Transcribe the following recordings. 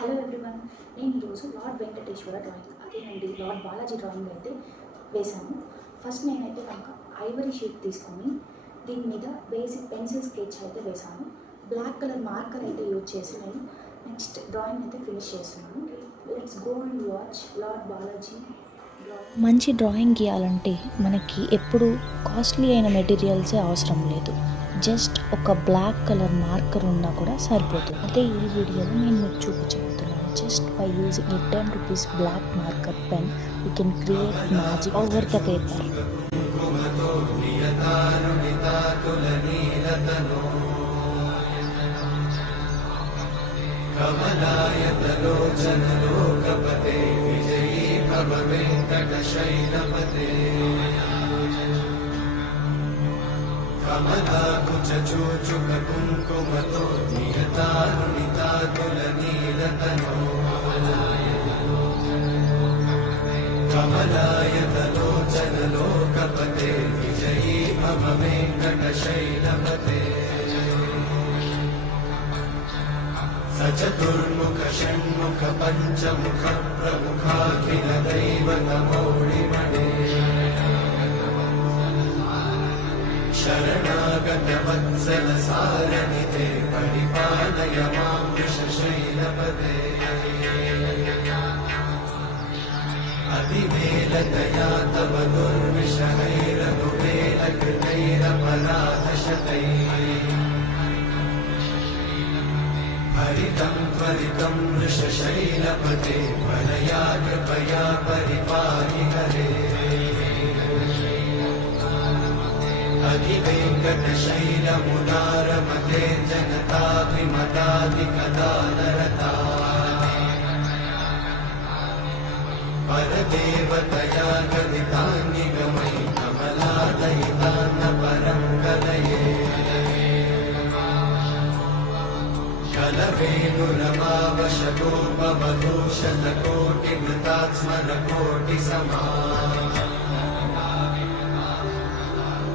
Hello everyone, నేను ఈరోజు లార్డ్ వెంకటేశ్వర డ్రాయింగ్ అదేనండి లార్డ్ బాలాజీ డ్రాయింగ్ అయితే వేశాను. ఫస్ట్ నేనైతే కనుక ఐవరీ షీట్ తీసుకొని దీని మీద బేసిక్ పెన్సిల్ స్కెచ్ అయితే వేశాను. బ్లాక్ కలర్ మార్కర్ అయితే యూజ్ చేసి నేను నెక్స్ట్ డ్రాయింగ్ అయితే ఫినిష్ చేస్తున్నాను. Let's go and watch lord Balaji డ్రాయింగ్. మంచి డ్రాయింగ్ గీయాలంటే మనకి ఎప్పుడు కాస్ట్లీ అయిన మెటీరియల్సే అవసరం లేదు. జస్ట్ ఒక బ్లాక్ కలర్ మార్కర్ ఉన్నా కూడా సరిపోతుంది. అదే ఈ వీడియోలో నేను మీకు చూపించబోతున్నాను. Just by using a 10 rupees black marker pen you can create magic over the paper. కమలాయతలోచనలోకపతే విజయీ భవ వెంకటశైలపతే కమలాకుచూచుక కుంకుమతో నియతారుణితాతులనీలతనో కమలాయతలోచనలోకపతే విజయీ భవ వెంకటశైలపతే సచతుర్ముఖ షణ్ముఖ పంచముఖ ప్రముఖాఖిల దైవతమౌళిమణే శరణాగత వత్సల సారణితే పరిపాలయ మాం వృషశైలపతే అతివేలతయా తవ దుర్విషహైరనువేలకృతైరపరాధశతైః హరితం త్వరితం వృషశైలపతే వలయా కృపయా పరిపాहि హరే అధివేంకటశైలముదారమతే జనతాభిమతాధికదానరతా పరదేవతయా గదితాన్నిగమై కమలాదయితాన్న పరం కలయే కలవేణురమావశతోపవధూషతకోటివృతాత్స్మరకోటిసమా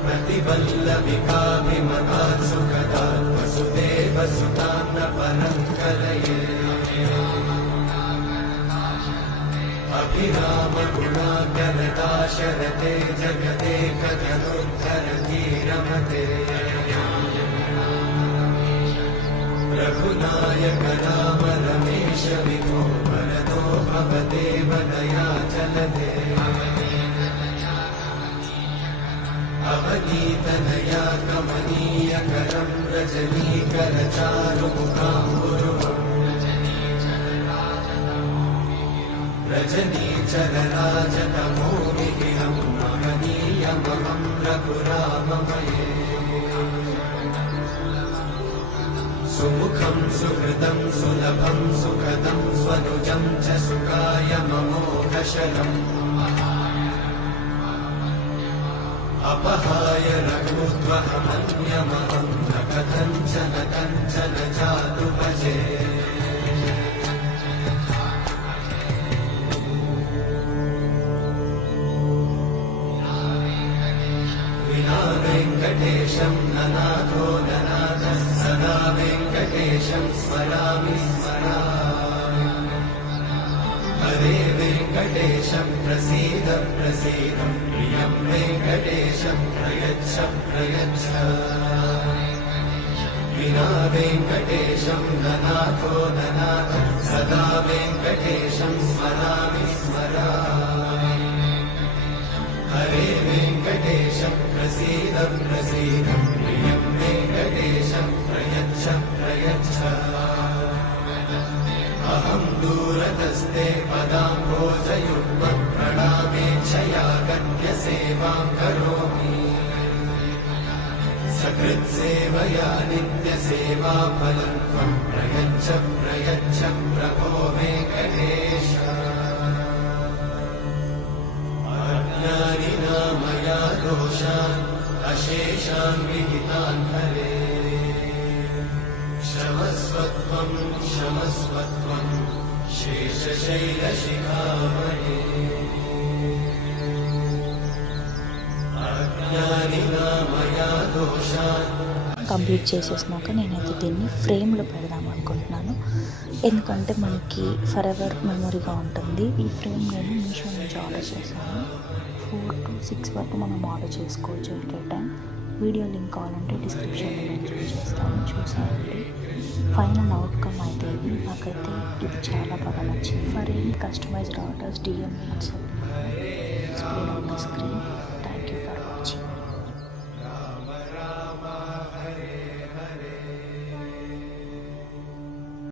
प्रतिवल्लविकाभिमतात् सुखदात् वसुदेवसुतान्न परं कलये अभिरामगुणाकरदाशरथे जगदेकजनोद्धरधीरमते रघुनायक राम रमेश विभो वरदो भवदेव दयाचलते अवनीतनया कमनीयकरं रजनीकरचारुमुखाम्बुरुहं रजनीचरराजतमोनिहिरं महनीयमहं रघुराममये सुमुखं सुहृदं सुलभं सुखदं स्वनुजं च सुखाय ममोघशरम् अपहाय रघुत्वहमन्यमहं न कथञ्चन कञ्चन जातु भजे विना वेङ्कटेशं ननाथो ननाथः सदा वेङ्कटेशं स्मरामि स्मरामि हरे वेङ्कटेशं प्रसीद प्रसीद प्रियं वेङ्कटेशं प्रयच्छ प्रयच्छ विना वेङ्कटेशं ननाथो ननाथः सदा वेङ्कटेशं स्मरामि स्मरामि हरे वेङ्कटेशं प्रसीद प्रसीद प्रियं वेङ्कटेशं प्रयच्छ प्रयच्छ अहं दूरतस्ते पदाम्भोजयुग्मं प्रणामेच्छया गद्यसेवां करोमि सकृत्सेवया नित्यसेवाफलं त्वं प्रयच्छ प्रयच्छ प्रभो वेङ्कटेश अज्ञानिना मया दोषान् अशेषान् विहितान् हरे क्षमस्वत्वं क्षमस्वत्वं शेषशैलशिखामणे अज्ञानिना मया दोषान् కంప్లీట్ చేసేసినాక నేనైతే దీన్ని ఫ్రేమ్లో పెడదాం అనుకుంటున్నాను. ఎందుకంటే మనకి ఫర్ ఎవర్ మెమొరీగా ఉంటుంది. ఈ ఫ్రేమ్ నేను మీషో నుంచి ఆర్డర్ చేశాను. 4 to 6 వరకు మనం ఆర్డర్ చేసుకోవచ్చు at a time. Video link కావాలంటే డిస్క్రిప్షన్లో మెన్షన్ చేస్తాను, చూసానండి. ఫైనల్ అవుట్కమ్ అయితే ఇది. నాకైతే ఇది చాలా బాగా నచ్చింది. For any customized orders DM WhatsApp spread on the screen.